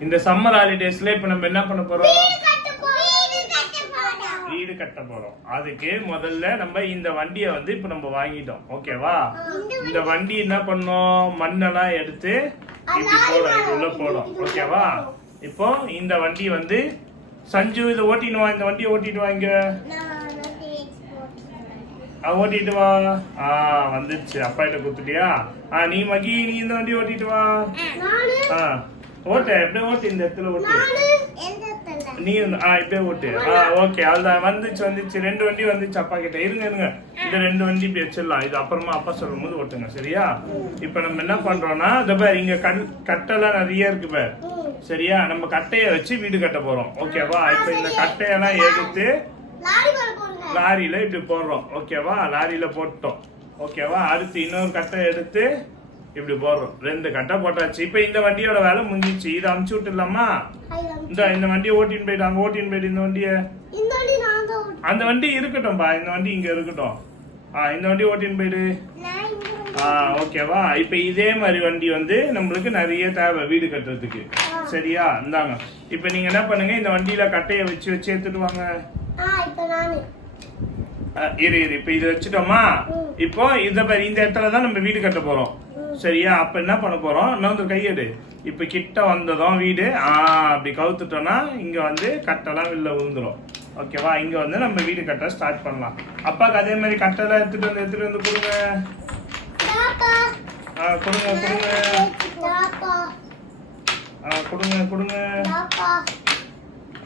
இந்த சம்மர் ஹாலிடேஸ்ல இப்ப நம்ம என்ன பண்ண போறோம்? வீடு கட்ட போறோம். அதுக்கு முதல்ல நம்ம இந்த வண்டியை வந்து இப்ப நம்ம வாங்கிட்டோம். ஓகேவா இந்த வண்டி. என்ன பண்ணோம்? மண்ணெல்லாம் எடுத்து இப்படி போடும் இது உள்ள போடும் ஓகேவா இப்போ இந்த வண்டி வந்து சஞ்சு இதை ஓட்டிட்டு வா இந்த வண்டியை ஓட்டிட்டு வாங்க ஓட்டிட்டு வா. ஆ வந்துருச்சு அப்பா கிட்ட கொடுத்துட்டியா? ஆ நீ மகி நீ இந்த வண்டி ஓட்டிட்டு வா. ஆ. ஓட்டு எப்படியே ஓட்டு இந்த இடத்துல ஓட்டு. நீ ஆ இப்படியே ஓட்டு. ஆ ஓகே அதுதான். வந்துச்சு வந்துச்சு. ரெண்டு வண்டி வந்துச்சு அப்பா கிட்ட. இருங்க இருங்க. இந்த ரெண்டு வண்டி இப்படி வச்சிடலாம். இது அப்புறமா அப்பா சொல்லும் போது ஓட்டுங்க சரியா? இப்ப நம்ம என்ன பண்றோம்னா இந்த பார் இங்க கண் கட்டெல்லாம் நிறைய இருக்கு பார். சரியா? நம்ம கட்டைய வச்சு வீடு கட்ட போறோம். ஓகேவா இப்ப இந்த கட்டையெல்லாம் எடுத்து லாரியில இப்படி போடுறோம். ஓகேவா லாரியில போட்டோம். ஓகேவா அடுத்து இன்னொரு கட்டை எடுத்து இப்படி போடுறோம். ரெண்டு கட்டை போட்டாச்சு. இப்ப இந்த வண்டியோட வேலை முடிஞ்சிச்சு இதை அமுச்சு விட்டுலாமா இந்த இந்த வண்டியை ஓட்டின்னு போயிட்டு அங்க ஓட்டின்னு போயிட்டு இந்த வண்டியை. அந்த வண்டி இருக்கட்டும்பா இந்த வண்டி இங்க இருக்கட்டும். ஆ இந்த வண்டி ஓட்டின்னு போயிடு. ஆ ஓகேவா இப்ப இதே மாதிரி வண்டி வந்து நம்மளுக்கு நிறைய தேவை வீடு கட்டுறதுக்கு. சரியா? இந்தாங்க. இப்ப நீங்க என்ன பண்ணுங்க? இந்த வண்டியில கட்டைய வச்சு வச்சு எடுத்துட்டு வாங்க. இரு இரு. இப்ப இதை வச்சுட்டோமா. இப்போ இத இந்த இடத்துல தான் நம்ம வீடு கட்ட போறோம். ம். சரியா? அப்ப என்ன பண்ண போறோம்? இன்னொரு கையெடு. இப்ப கிட்ட வந்ததும் வீடு. ஆ அப்படி கவுத்துட்டோம்னா இங்க வந்து கட்டெல்லாம் வெளில விழுந்துரும். ஓகேவா இங்க வந்து நம்ம வீடு கட்ட ஸ்டார்ட் பண்ணலாம். அப்பாக்கு அதே மாதிரி கட்டெல்லாம் எடுத்துட்டு வந்து எடுத்துட்டு வந்து கொடுங்க. ஆ, கொடுங்க கொடுங்க. ஆ, கொடுங்க கொடுங்க.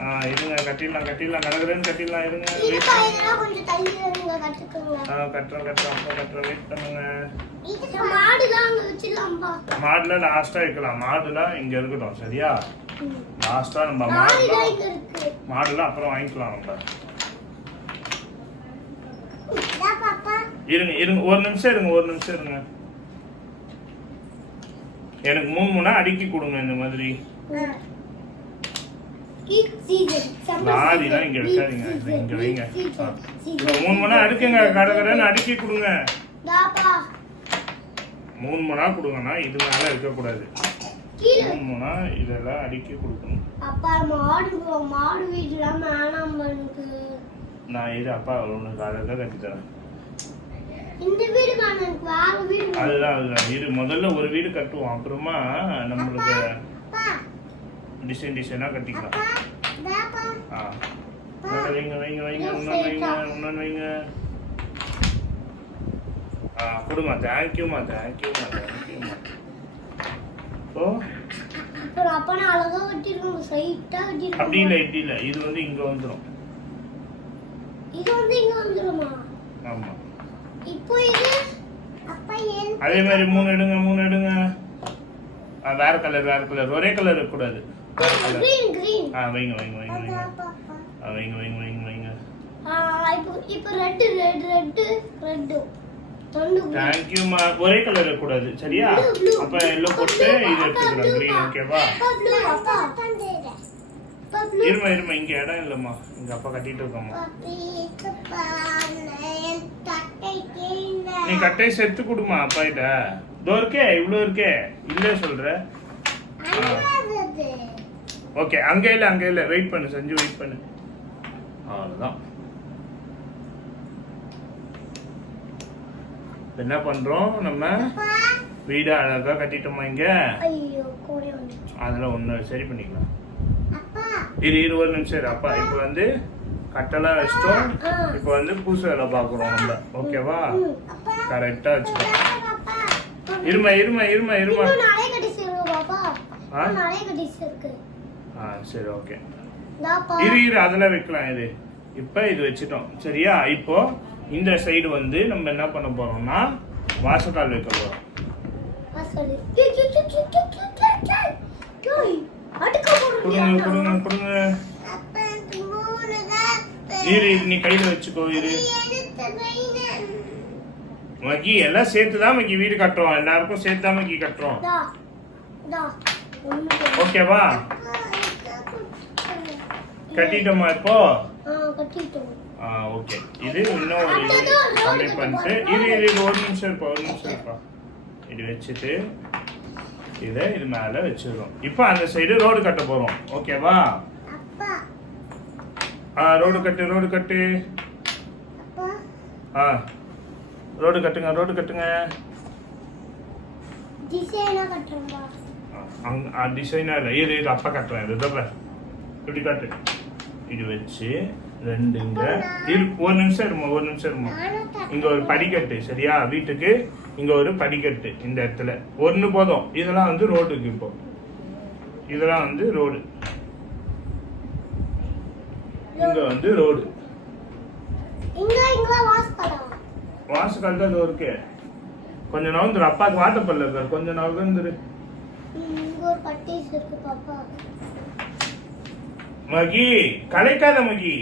ஆ இருங்க கட்டிடலாம் கட்டிடலாம் கடற்கரைன்னு கட்டிடலாம் இருங்க. கட்டுறோம். கட்டுறோம் அப்பா கட்டுறோம் வெயிட் பண்ணுங்க. மாடுலாம் லாஸ்டா வைக்கலாம் மாடுலாம் இங்க இருக்கட்டும் சரியா. லாஸ்டா நம்ம மாடுலாம் மாடுலாம் அப்புறம் வாங்கிக்கலாம் நம்ம. இருங்க இருங்க. ஒரு நிமிஷம் இருங்க ஒரு நிமிஷம் இருங்க. எனக்கு மூணு மூணா அடுக்கி கொடுங்க இந்த மாதிரி. Season. இங்க வைக்காதீங்க. இங்க வைங்க. மூணு மணி அடுக்குங்க கடற்கரைன்னு அடுக்கி கொடுங்க. மூணு மணா கொடுங்கண்ணா இது மேல இருக்கக்கூடாது. மூணு மணா இதெல்லாம் அடுக்கி கொடுக்கணும். அப்பா மாடு மாடு வீடுலாம் வேணாம் எனக்கு நான் இது அப்பா உனக்கு அதை கட்டி தரேன். இந்த வீடு வீடு. அதுதான் அதுதான். இரு முதல்ல ஒரு வீடு கட்டுவோம். அப்புறமா நம்மளுக்கு டிசைன் டிசைனாக கட்டிக்கலாம் ஆ வைங்க வைங்க வைங்க இன்னொன்று வைங்க இன்னொன்று வைங்க ஆ கொடுமா தேங்க்யூமா தேங்க்யூமா தேங்க்யூமா ஸோ அப்படி இல்லை இப்படி இல்லை இது வந்து இங்கே வந்துடும் இது வந்து இங்க வந்துருமா ஆமாம் இப்போ இது அப்பா ஏன் அதே மாதிரி மூணு எடுங்க மூணு எடுங்க வேற கலர் வேற கலர் ஒரே கலர் இருக்கக்கூடாது. ஆ வைங்க வைங்க வைங்க வைங்க. ஆ வைங்க வைங்க வைங்க வைங்க. தேங்க்யூமா ஒரே கலர் இருக்கக்கூடாது. சரியா. அப்ப எல்லோ போட்டு இது எடுத்துக்கலாம். கிரீன் ஓகேவா இருமா இருமா. இங்க இடம் இல்லம்மா. இங்க அப்பா கட்டிட்டு இருக்கோம்மா. நீ கட்டையை செத்து கொடுமா அப்பா கிட்ட. இதோ இருக்கே இவ்வளோ இருக்கே. இல்ல சொல்ற. ஓகே அங்க இல்ல அங்க இல்ல. வெயிட் பண்ணு சஞ்சு வெயிட் பண்ணு. அவ்வளவுதான். இப்ப என்ன பண்றோம்? நம்ம வீடு அழகா கட்டிட்டோமா இங்க? ஐயோ கோடை வந்துச்சு அதெல்லாம் ஒண்ணு சரி பண்ணிக்கலாம். அப்பா. இரு இரு ஒரு நிமிஷம் இரு. அப்பா இப்போ வந்து கட்டெல்லாம் வச்சிட்டோம். இப்போ வந்து பூசு வேலை பார்க்குறோம் நம்ம. ஓகேவா? ம், அப்பா. கரெக்டா வச்சுக்கோ இருமா இருமா இருமா இருமா. நிறைய கட்டிஸ் இருக்கு பாப்பா. நிறைய கட்டிஸ் இருக்கு. ஆ சரி ஓகே. இரு இரு அதெல்லாம் வைக்கலாம் இது இப்போ இது வச்சுட்டோம். சரியா? இப்போ இந்த சைடு வந்து நம்ம என்ன பண்ண போறோம்னா வாசக்கால் வைக்க போறோம். கொடுங்க? கொடுங்க கொடுங்க. இரு நீ கையில வச்சுக்கோ இரு. மகி எல்லாம் சேர்த்து தான் மகி வீடு கட்டுறோம். எல்லாருக்கும் சேர்த்து தான் மகி கட்டுறோம். ஓகேவா இதை. கட்டிட்டோமா இப்போ? ஆ, ஓகே இது இன்னும் ஒரு இது கம்மி பண்ணிட்டு இரு இரு ஒரு நிமிஷம் இருப்பா ஒரு நிமிஷம் இருப்பா. இது வச்சுட்டு இதை இது மேல வச்சிடுறோம். இப்போ அந்த சைடு ரோடு கட்ட போறோம். ஓகேவா ஆ ரோடு கட்டு ரோடு கட்டு. ஆ. ரோடு கட்டுங்க ரோடு கட்டுங்க. டிசைனாக இல்லை. இரு இது அப்பா கட்டுறேன் இது இதோ பாரு. இப்படி காட்டு. இது வச்சு ரெண்டு இங்க இரு ஒரு நிமிஷம் இருமா ஒரு நிமிஷம் இருமா. இங்க ஒரு படிக்கட்டு சரியா? வீட்டுக்கு இங்க ஒரு படிக்கட்டு இந்த இடத்துல. ஒண்ணு போதும். இதெல்லாம் வந்து ரோடுக்கு இப்போ. இதெல்லாம் வந்து ரோடு. இங்க வந்து ரோடு இங்க இங்க வாஸ்கலாம் வாசு அப்பாவுக்கு வாட்டப்பல்ல இருக்காரு கொஞ்சம் நவந்துரு இங்க ஒரு பட்டீஸ் இருக்கு பாப்பா. மகி கலைக்காத மகி.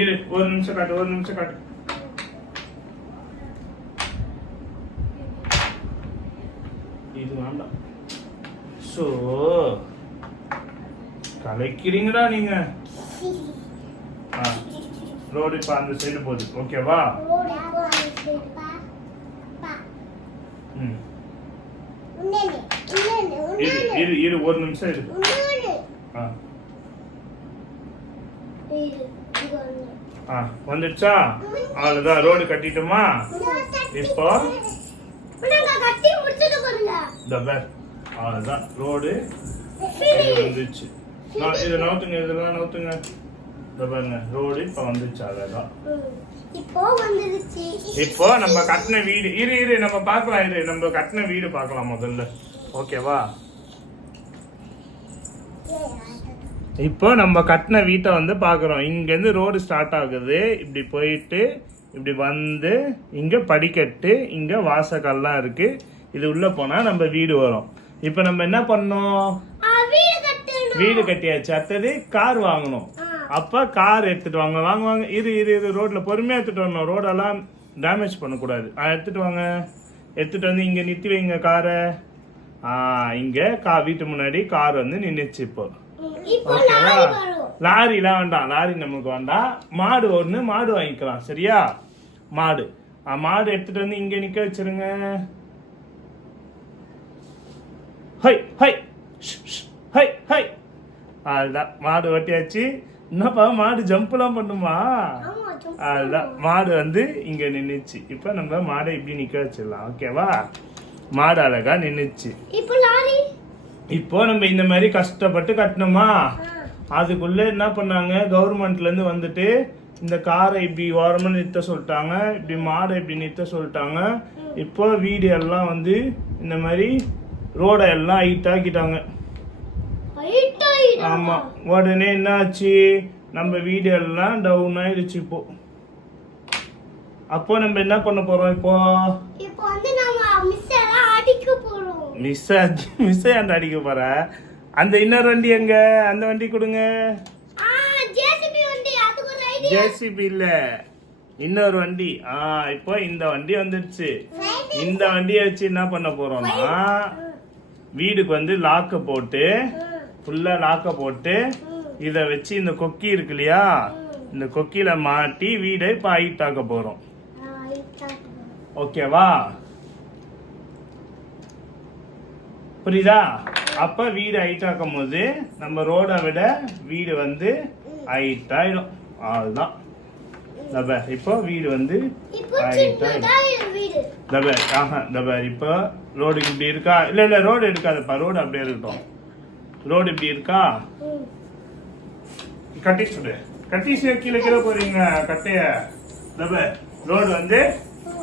இரு ஒரு நிமிஷம் காட்டு ஒரு நிமிஷம் காட்டு. இது வேண்டாம். சோ கலைக்கிறீங்களா நீங்க. ரோடு இப்ப அந்த சைடு போகுது ஓகேவா இரு இரு இரு ஒரு நிமிஷம் இரு. ஆ. ஆ வந்துடுச்சா? அவ்வளோதான் ரோடு கட்டிட்டோமா? இப்போ? அவ்வளோதான் ரோடு வந்துச்சு நான் இதை நவுத்துங்க இதெல்லாம் நவுத்துங்க. பாருங்க ரோடு இப்போ வந்துச்சு அவ்வளோதான். இப்போ நம்ம கட்டின வீடு இரு இரு நம்ம பார்க்கலாம் இரு. நம்ம கட்டின வீடு பார்க்கலாம் முதல்ல. ஓகேவா இப்போ நம்ம கட்டின வீட்டை வந்து பார்க்குறோம். இங்கேருந்து ரோடு ஸ்டார்ட் ஆகுது. இப்படி போயிட்டு இப்படி வந்து இங்கே படிக்கட்டு இங்கே வாசக்கல்லாம் இருக்கு. இது உள்ளே போனால் நம்ம வீடு வரும். இப்போ நம்ம என்ன பண்ணோம் வீடு கட்டியாச்சு. அடுத்தது கார் வாங்கணும். அப்ப கார் எடுத்துட்டு வாங்க வாங்க வாங்க இரு இரு இரு ரோட்ல பொறுமையா எடுத்துட்டு வரணும். ரோடெல்லாம் டேமேஜ் பண்ணக்கூடாது. ஆ, எடுத்துட்டு வாங்க. எடுத்துட்டு வந்து இங்க நிறுத்தி வைங்க காரை இங்க கா வீட்டு முன்னாடி கார் வந்து நின்னுச்சு இப்போ. ஓகேவா லாரிலாம் வேண்டாம். லாரி நமக்கு வேண்டாம். மாடு ஒன்று மாடு வாங்கிக்கலாம். சரியா? மாடு. மாடு எடுத்துட்டு வந்து இங்க நிக்க வச்சிருங்க. ஹை ஹை. ஹை ஹை. அதுதான் மாடு வெட்டியாச்சு என்னப்பா மாடு ஜம்ப்லாம் பண்ணுமா. அதுதான் மாடு வந்து இங்க நின்னுச்சு. இப்போ நம்ம மாடை இப்படி நிக்க வச்சிடலாம் ஓகேவா மாடு அழகா நின்னுச்சு. இப்போ லாரி? இப்போ நம்ம இந்த மாதிரி கஷ்டப்பட்டு கட்டணுமா. அதுக்குள்ள என்ன பண்ணாங்க? கவர்மெண்ட்ல இருந்து வந்துட்டு இந்த காரை இப்படி ஓரமா நிறுத்த சொல்லிட்டாங்க இப்படி மாடை இப்படி நிறுத்த சொல்லிட்டாங்க. இப்போ வீடு எல்லாம் வந்து இந்த மாதிரி ரோடை எல்லாம் ஹைட் ஆக்கிட்டாங்க Height ஆயிடுமா? ஆமா. உடனே என்ன ஆச்சு நம்ம வீடு எல்லாம் டவுன் ஆயிடுச்சு இப்போ. அப்போ நம்ம என்ன பண்ண போறோம் இப்போ? இப்போ வந்து நாம மிஸ் எல்லாம் அடிக்க போறோம். மிஸ் மிஸ் ஏன்டா அடிக்க போற? அந்த இன்னொரு வண்டி எங்க? அந்த வண்டி கொடுங்க. ஜேசிபி வண்டி. அதுக்கு ஒரு ஐடியா ஜேசிபி இல்ல. இன்னொரு வண்டி. ஆ இப்போ இந்த வண்டி வந்துடுச்சு. இந்த வண்டியை வச்சு என்ன பண்ண போறோம்னா வீடுக்கு வந்து லாக்க போட்டு ஃபுல்லா லாக்க போட்டு இத வச்சு இந்த கொக்கி இருக்கு இல்லையா? இந்த கொக்கியில மாட்டி வீடை இப்போ ஆக்க போறோம். ஓகேவா? புரியுதா? அப்ப வீடு ஹைட் ஆக்கும் போது நம்ம ரோடை விட வீடு வந்து ஹைட் ஆயிடும் அதுதான் தப இப்போ வீடு வந்து இப்போ ஹைட் ஆயிடும் சின்னதா இது வீடு. தப ஆஹா தப இப்போ ரோடு இப்படி இருக்கா? இல்ல இல்ல ரோடு எடுக்காதப்பா. ரோடு அப்படியே இருக்கட்டும். ரோடு இப்படி இருக்கா. கட்டி சுடு கட்டி கீழே கீழே போறீங்க கட்டைய. ரோடு வந்து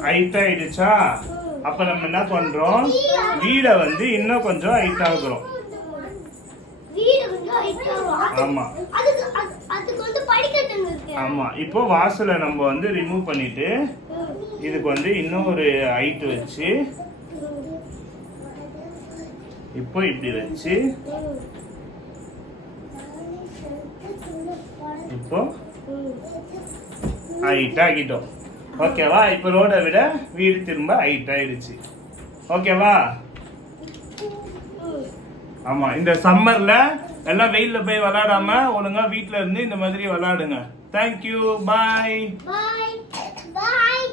ஹைட் ஆயிடுச்சா அப்ப நம்ம என்ன பண்றோம்? வீடை வந்து இன்னும் கொஞ்சம் ஹைட் ஆகுறோம். ஆமா. ஆமா. இப்போ வாசலை நம்ம வந்து ரிமூவ் பண்ணிட்டு. இதுக்கு வந்து இன்னும் ஒரு ஹைட் வச்சு இப்போ இப்படி வச்சு இப்போ ஹைட் ஆகிட்டோம் ஓகேவா இப்போ ரோடை விட வீடு திரும்ப ஹைட் ஆயிடுச்சு. ஓகேவா ஆமாம் இந்த சம்மரில் எல்லாம் வெயிலில் போய் விளாடாம ஒழுங்காக வீட்டில் இருந்து இந்த மாதிரி விளாடுங்க தேங்க்யூ பாய் பாய் பாய்